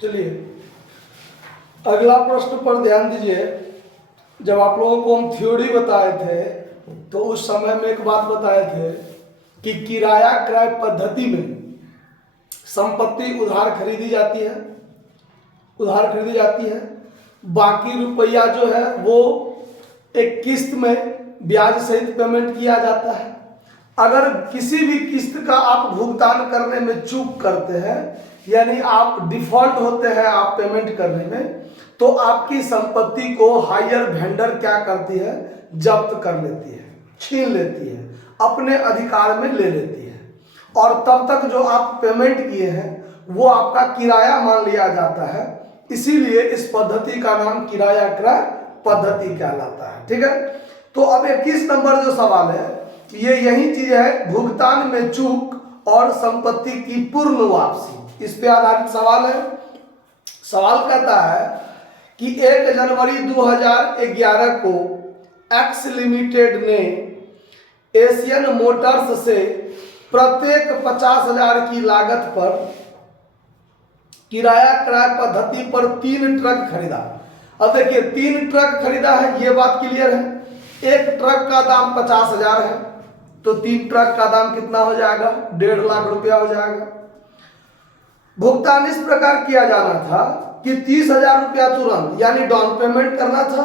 चलिए अगला प्रश्न पर ध्यान दीजिए। जब आप लोगों को हम थ्योरी बताए थे तो उस समय में एक बात बताए थे कि किराया क्रय पद्धति में संपत्ति उधार खरीदी जाती है, बाकी रुपया जो है वो एक किस्त में ब्याज सहित पेमेंट किया जाता है। अगर किसी भी किस्त का आप भुगतान करने में चूक करते हैं, यानी आप डिफॉल्ट होते हैं आप पेमेंट करने में, तो आपकी संपत्ति को हायर वेंडर क्या करती है, जब्त कर लेती है, छीन लेती है, अपने अधिकार में ले लेती है। और तब तक जो आप पेमेंट किए हैं वो आपका किराया मान लिया जाता है। इसीलिए इस पद्धति का नाम किराया क्रय पद्धति कहलाता है। ठीक है, तो अब 21 नंबर जो सवाल है ये यही चीज है, भुगतान में चूक और संपत्ति की पूर्ण वापसी, इस पे आधारित सवाल है। सवाल कहता है कि 1 जनवरी 2011 को एक्स लिमिटेड ने एशियन मोटर्स से प्रत्येक 50,000 की लागत पर किराया क्रय पद्धति पर 3 ट्रक खरीदा। अब देखिए 3 ट्रक खरीदा है, ये बात क्लियर है। एक ट्रक का दाम 50,000 है, तो 3 ट्रक का दाम कितना हो जाएगा, 1.5 लाख रुपया हो जाएगा। भुगतान इस प्रकार किया जाना था कि 30,000 रुपया तुरंत यानी डाउन पेमेंट करना था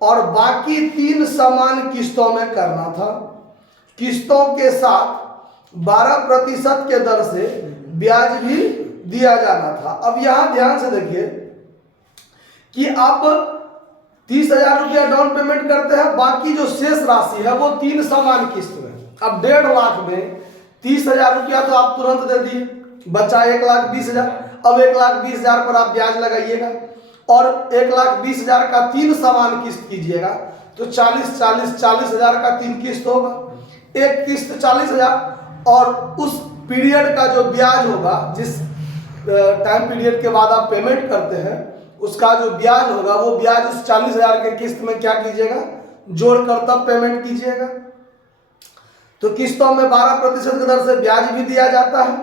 और बाकी 3 समान किस्तों में करना था। किस्तों के साथ 12% के दर से ब्याज भी दिया जाना था। अब यहां ध्यान से देखिए कि आप 30,000 रुपया डाउन पेमेंट करते हैं, बाकी जो शेष राशि है वो 3 समान किस्त में। अब 1.5 लाख में 30,000 रुपया तो आप तुरंत दे दिए, बचा 1,20,000। अब 1,20,000 पर आप ब्याज लगाइएगा और 1,20,000 का 3 समान किस्त कीजिएगा, तो 40,000 का 3 किस्त होगा। एक किस्त 40,000 और उस पीरियड का जो ब्याज होगा, जिस टाइम पीरियड के बाद आप पेमेंट करते हैं, उसका जो ब्याज होगा वो ब्याज उस 40,000 के किस्त में क्या कीजिएगा, जोड़कर तब पेमेंट कीजिएगा। तो किस्तों में 12% की दर से ब्याज भी दिया जाता है।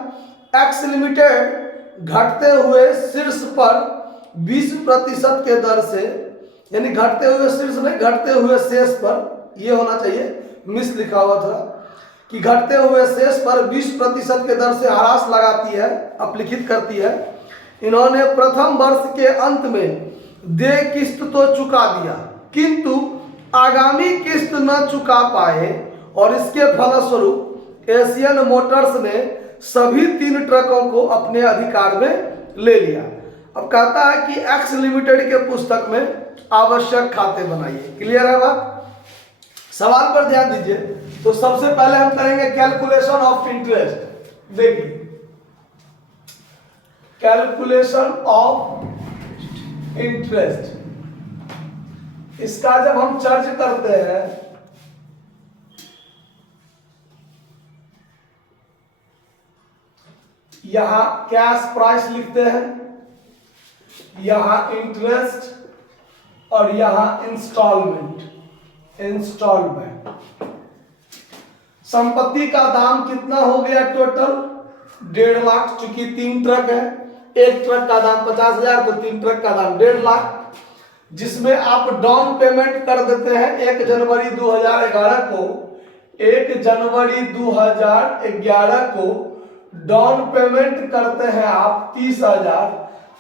एक्स लिमिटेड घटते हुए शीर्ष पर 20% के दर से, यानी घटते हुए शीर्ष नहीं, घटते हुए शेष पर, ये होना चाहिए, मिस लिखा हुआ था कि घटते हुए शेष पर 20% के दर से ह्रास लगाती है, अपलिखित करती है। इन्होंने प्रथम वर्ष के अंत में देय किस्त तो चुका दिया, किंतु आगामी किस्त न चुका पाए और इसके फलस्वरूप एशियन मोटर्स ने सभी 3 ट्रकों को अपने अधिकार में ले लिया। अब कहता है कि एक्स लिमिटेड के पुस्तक में आवश्यक खाते बनाइए। क्लियर है बात? सवाल पर ध्यान दीजिए। तो सबसे पहले हम करेंगे कैलकुलेशन ऑफ इंटरेस्ट। देखिए कैलकुलेशन ऑफ इंटरेस्ट, इसका जब हम चर्च करते हैं यहां कैश प्राइस लिखते हैं, यहां इंटरेस्ट और यहां इंस्टॉलमेंट। संपत्ति का दाम कितना हो गया टोटल, 1.5 लाख। चूंकि 3 ट्रक है, एक ट्रक का दाम 50,000, तो 3 ट्रक का दाम 1.5 लाख, जिसमें आप डाउन पेमेंट कर देते हैं 1 जनवरी 2011 को। 1 जनवरी 2011 को डाउन पेमेंट करते हैं आप 30,000,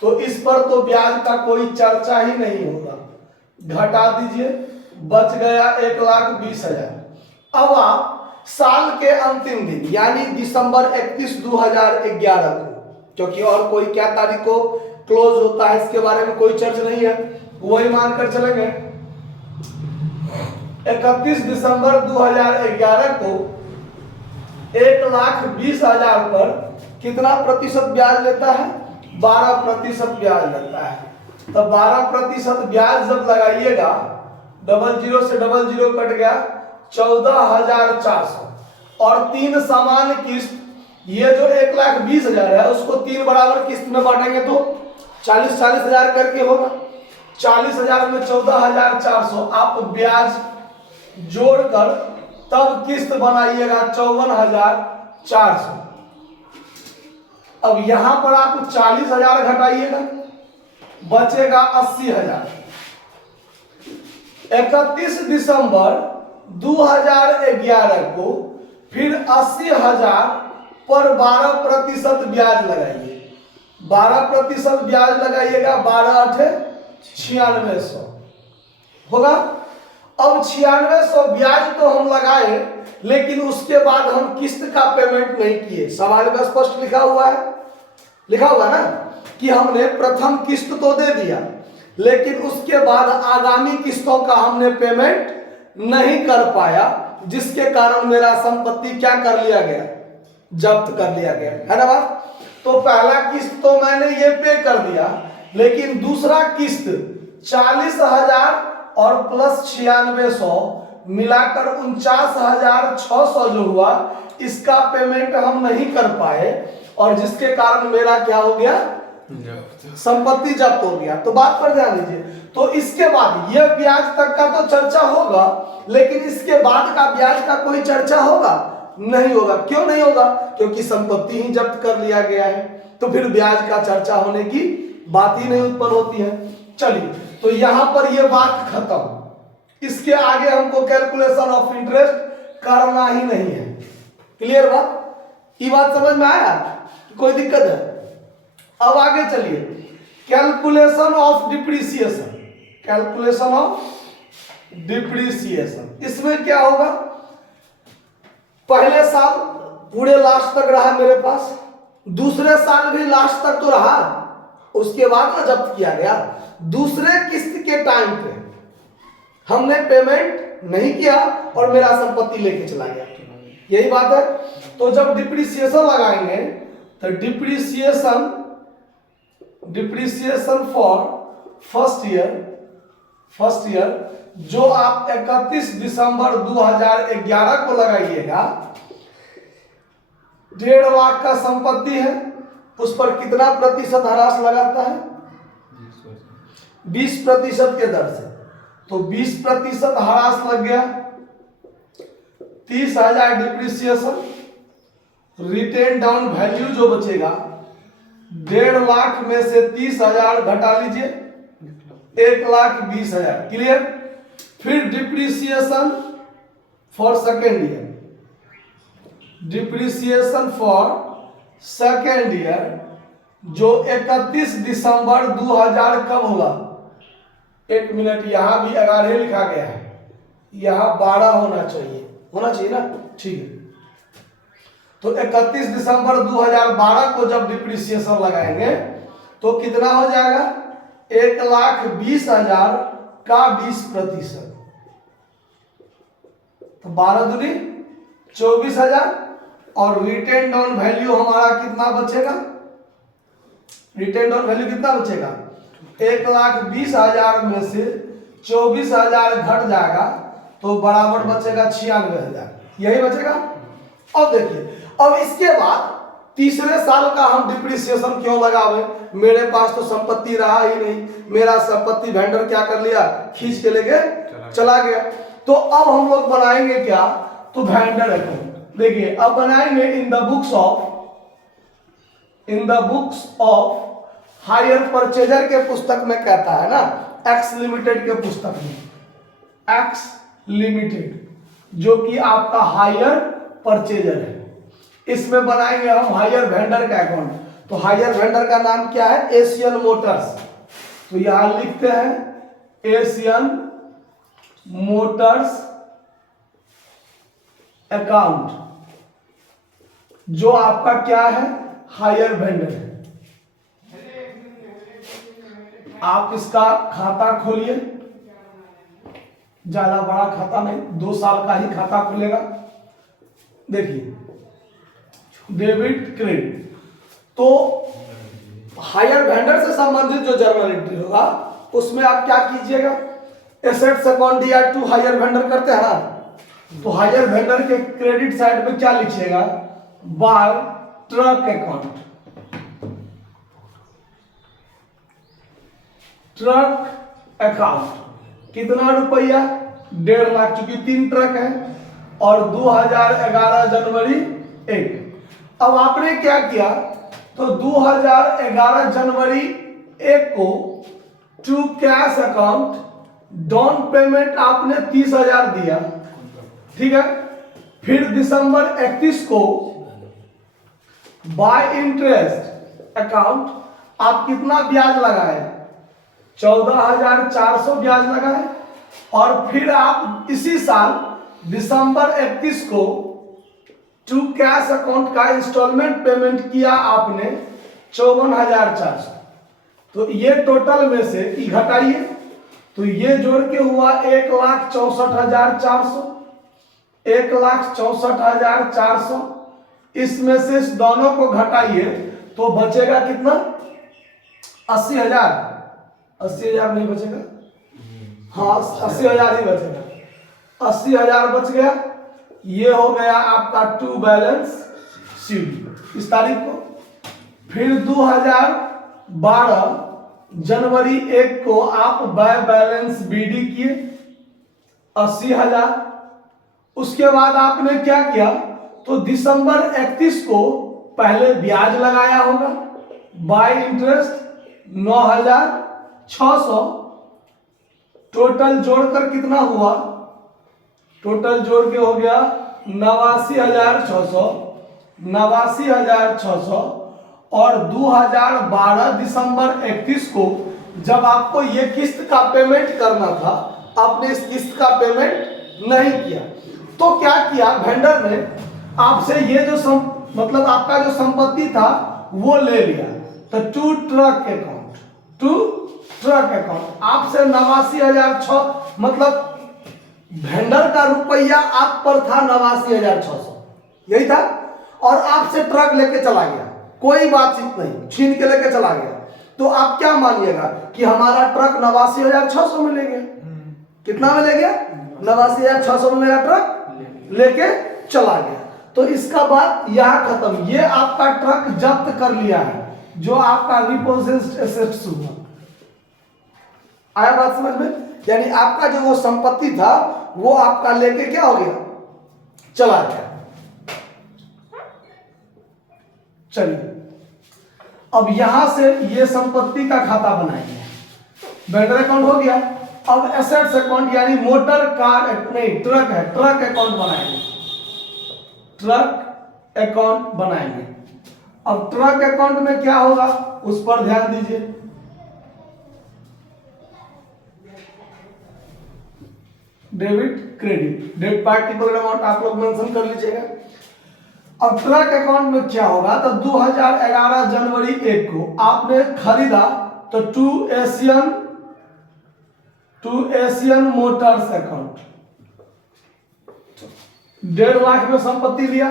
तो इस पर तो ब्याज का कोई चर्चा ही नहीं होगा, घटा दीजिए, बच गया 1,20,000। अब आप साल के अंतिम दिन यानी दिसंबर 31, 2011 को, क्योंकि और कोई क्या तारीख को क्लोज होता है इसके बारे में कोई चर्चा नहीं है, वही मानकर चलेंगे। 31 दिसंबर 2011 को 1,20,000 पर कितना प्रतिशत ब्याज लेता है, 12% ब्याज लेता है। तो 12% ब्याज जब लगाइएगा, 00 से 00 कट गया, 14,400 और 3 समान किस्त, ये जो 1,20,000 है उसको 3 बराबर किस्त में बांटेंगे तो 40,000 करके होगा। 40,000 में 14,400 आप ब्याज जोड़कर तब किस्त बनाइएगा 54,400। अब यहां पर आप 40,000 घटाइएगा, बचेगा 80,000। 31 दिसंबर 2011 को फिर 80,000 पर 12% ब्याज लगाइए। 12% ब्याज लगाइएगा, 12×8 = 9600 होगा। अब 9600 ब्याज तो हम लगाए, लेकिन उसके बाद हम किस्त का पेमेंट नहीं किए। सवाल में स्पष्ट लिखा हुआ है, लिखा हुआ ना कि हमने प्रथम किस्त तो दे दिया, लेकिन उसके बाद आगामी किस्तों का हमने पेमेंट नहीं कर पाया, जिसके कारण मेरा संपत्ति क्या कर लिया गया, जब्त कर लिया गया, है ना बात। तो पहला किस्त तो मैंने ये पे कर दिया, लेकिन दूसरा किस्त 40,000 और प्लस 9600 मिलाकर 49,600 जो हुआ, इसका पेमेंट हम नहीं कर पाए, और जिसके कारण मेरा क्या हो गया, संपत्ति जब्त हो गया। तो बात पर ध्यान दीजिए। तो इसके बाद यह ब्याज तक का तो चर्चा होगा, लेकिन इसके बाद का ब्याज का कोई चर्चा होगा नहीं होगा। क्यों नहीं होगा? क्योंकि संपत्ति ही जब्त कर लिया गया है, तो फिर ब्याज का चर्चा होने की बात ही नहीं उत्पन्न होती है। चलिए, तो यहां पर यह बात खत्म। इसके आगे हमको कैलकुलेशन ऑफ इंटरेस्ट करना ही नहीं है। क्लियर बात? ये बात समझ में आया? कोई दिक्कत है? अब आगे चलिए, calculation of depreciation. Calculation of depreciation, इसमें क्या होगा, पहले साल पूरे लास्ट तक रहा मेरे पास, दूसरे साल भी लास्ट तक तो रहा, उसके बाद ना जब्त किया गया। दूसरे किस्त के टाइम पे हमने पेमेंट नहीं किया और मेरा संपत्ति लेके चला गया, यही बात है। तो जब डिप्रिसिएशन लगाएंगे तो डिप्रिसिएशन फॉर फर्स्ट ईयर जो आप 31 दिसंबर 2011 को लगाइएगा, 1.5 लाख का संपत्ति है, उस पर कितना प्रतिशत ह्रास लगाता है? 20% के दर से। तो 20% ह्रास लग गया, 30,000 डिप्रिसिएशन, रिटेन डाउन वैल्यू जो बचेगा 1.5 लाख में से 30,000 घटा लीजिए, 1,20,000। क्लियर? फिर depreciation for second year, depreciation for second year जो 31 दिसंबर 2000 कब होगा? 1 मिनट, यहां भी 11 लिखा गया है, यहां 12 होना चाहिए ना, ठीक है। तो 31 दिसंबर 2012 को जब डिप्रिसिएशन लगाएंगे तो कितना हो जाएगा? 1,20,000 का 20%, तो 12 दूनी 24,000, और रिटेन डाउन वैल्यू हमारा कितना बचेगा? रिटेन डाउन वैल्यू कितना बचेगा? 1,20,000 में से 24,000 घट जाएगा, तो बराबर बचेगा 96,000, यही बचेगा। अब देखिए, अब इसके बाद तीसरे साल का हम डिप्रिसिएशन क्यों लगावे? मेरे पास तो संपत्ति रहा ही नहीं, मेरा संपत्ति वेंडर क्या कर लिया? खींच के लेके चला गया। तो अब हम लोग बनाएंगे क्या? तो वेंडर अकाउंट। देखिए, अब बनाएंगे in the books of hire purchaser के पुस्तक में कहता है ना, एक्स लिमिटेड के पुस्तक में, एक्स लिमिटेड जो कि आपका हायर परचेजर है, इसमें बनाएंगे हम हायर वेंडर का अकाउंट। तो हायर वेंडर का नाम क्या है? Asian Motors. तो यहां लिखते हैं एशियन मोटर्स अकाउंट, जो आपका क्या है? हायर वेंडर है। आप इसका खाता खोलिए, ज्यादा बड़ा खाता नहीं, 2 साल का ही खाता खुलेगा। देखिए, डेबिट क्रेडिट, तो हायर वेंडर से संबंधित जो जर्नल एंट्री होगा उसमें आप क्या कीजिएगा? एसेट्स अकाउंट दिया टू हायर वेंडर करते हैं ना, तो हायर वेंडर के क्रेडिट साइड पे क्या लिखिएगा? By truck account, truck account कितना रुपया? 1.5 लाख, चूंकि 3 ट्रक है, और 2011 जनवरी 1। अब आपने क्या किया? तो 2011 जनवरी 1 को to cash account down payment आपने 30,000 दिया, ठीक है। फिर दिसंबर 31 को बाय इंटरेस्ट अकाउंट आप कितना ब्याज लगाए? 14,400 ब्याज लगाए। और फिर आप इसी साल दिसंबर 31 को टू कैश अकाउंट का इंस्टॉलमेंट पेमेंट किया आपने 54,400। तो ये टोटल में से घटाइए, तो ये जोड़ के हुआ 1,64,400, 1,64,400। इसमें से इस दोनों को घटाइए तो बचेगा कितना? 80,000। 80,000 नहीं बचेगा? हाँ 80,000 ही बचेगा। 80,000 बच गया। ये हो गया आपका टू बैलेंस शीट इस तारीख को। फिर 2012 जनवरी 1 को आप बाय बैलेंस बीडी किए 80,000। उसके बाद आपने क्या किया? तो दिसंबर 31 को पहले ब्याज लगाया होगा बाय इंटरेस्ट 9,600। टोटल जोड़कर कितना हुआ? टोटल जोड़ के हो गया 89,600, 89,600। और 2012 दिसंबर 31 को जब आपको ये किस्त का पेमेंट करना था, आपने इस किस्त का पेमेंट नहीं किया, तो क्या किया वेंडर ने? आपसे ये जो मतलब आपका जो संपत्ति था वो ले लिया। तो to truck account, to truck account आपसे 89,600, मतलब वेंडर का रुपया आप पर था 89,600, यही था। और आपसे ट्रक लेके चला गया, कोई बातचीत नहीं, छीन के लेके चला गया। तो आप क्या मानिएगा कि हमारा ट्रक 89,600 में ले गया? कितना में ले गया? 89,600 में मेरा ट्रक लेके चला गया। तो इसका बात यहां खत्म। ये आपका ट्रक जब्त कर लिया है, जो आपका रिपोजेस्ड एसेट्स हुआ। आया बात समझ में? यानी आपका जो वो संपत्ति था वो आपका लेके क्या हो गया? चला गया। चलिए अब यहां से ये संपत्ति का खाता बनाएंगे। वेंडर अकाउंट हो गया। अब एसेट्स अकाउंट यानी मोटर कार नहीं, ट्रक है, ट्रक अकाउंट बनाएंगे। ट्रक अकाउंट बनाएंगे। अब ट्रक अकाउंट में क्या होगा उस पर ध्यान दीजिए। Debit credit, debit particular amount आप लोग मेंशन कर लीजिएगा। अब ट्रक अकाउंट में क्या होगा? तो 2011 जनवरी 1 को आपने खरीदा तो to Asian motors account 1.5 lakh में संपत्ति लिया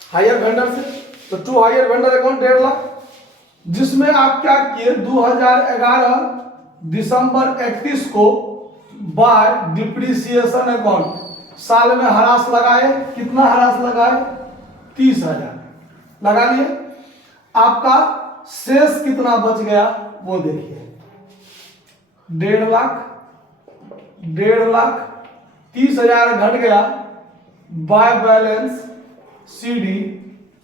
हायर वेंडर से। तो to hire vendor account 1.5 lakh, जिसमें आप क्या किए? 2011 दिसंबर 31 को बाय डिप्रिसिएशन अकाउंट साल में हरास लगाए। कितना हरास लगाए? 30,000 लगा लिए। आपका शेष कितना बच गया वो देखिए। 1.5 लाख, 1.5 लाख, 30,000 घट गया बाय बैलेंस सीडी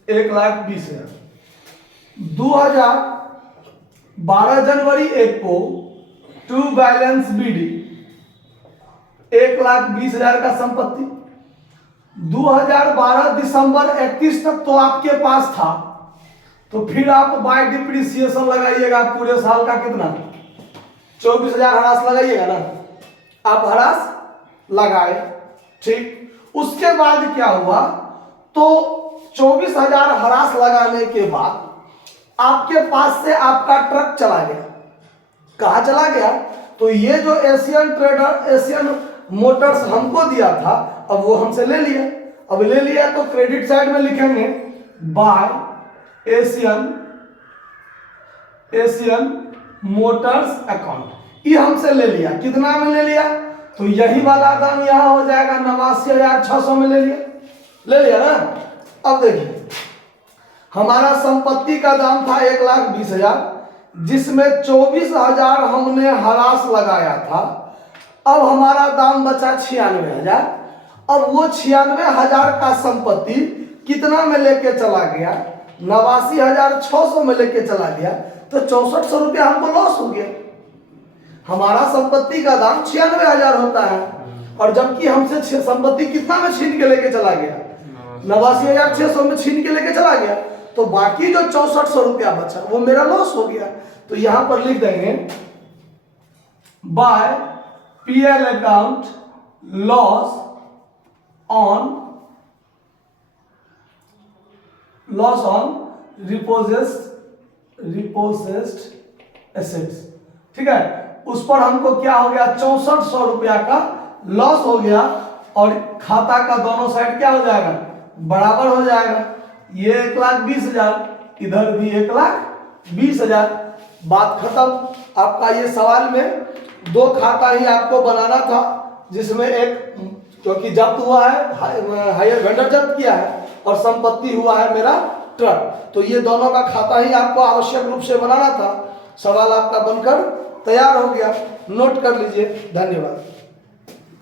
1,20,000। 2012 जनवरी 1 को टू बैलेंस बीडी 1,20,000 का संपत्ति। 2012 दिसंबर 31 तक तो आपके पास था, तो फिर आप बाय डिप्रिसिएशन लगाइएगा पूरे साल का कितना? 24,000 हरास लगाइएगा ना। आप हरास लगाए, ठीक। उसके बाद क्या हुआ? तो 24,000 हरास लगाने के बाद आपके पास से आपका ट्रक चला गया। कहाँ चला गया? तो ये जो एशियन मोटर्स हमको दिया था, अब वो हमसे ले लिया। अब ले लिया तो क्रेडिट साइड में लिखेंगे बाय एशियन मोटर्स अकाउंट। ये हमसे ले लिया। कितना में ले लिया? तो यही वाला दाम यहां हो जाएगा 89,600 में ले लिया ना। अब देखिए हमारा संपत्ति का दाम था 1,20,000, जिसमें 24,000 हमने हरास लगाया था। अब हमारा दाम बचा 96,000। अब वो 96,000 का संपत्ति कितना में लेके चला गया? 89,600 में लेके चला गया तो 6400 रुपया हमको लॉस हो गया। हमारा संपत्ति का दाम 96,000 होता है और जबकि हमसे संपत्ति कितना में छीन के लेके चला गया, 89,600 में छीन के लेके चला गया, तो बाकी जो 6400 रुपया बचा वो मेरा लॉस हो गया। तो यहां पर लिख देंगे by PL account loss on repossessed assets. ठीक है, उस पर हमको क्या हो गया, 6400 रुपया का लॉस हो गया और खाता का दोनों साइड क्या हो जाएगा, बराबर हो जाएगा। ये 1,20,000, इधर भी 1,20,000, बात खत्म। आपका ये सवाल में दो खाता ही आपको बनाना था, जिसमें एक क्योंकि जब्त हुआ है, हायर वेंडर जब्त किया है और संपत्ति हुआ है मेरा ट्रक, तो ये दोनों का खाता ही आपको आवश्यक रूप से बनाना था। सवाल आपका बनकर तैयार हो गया, नोट कर लीजिए। धन्यवाद।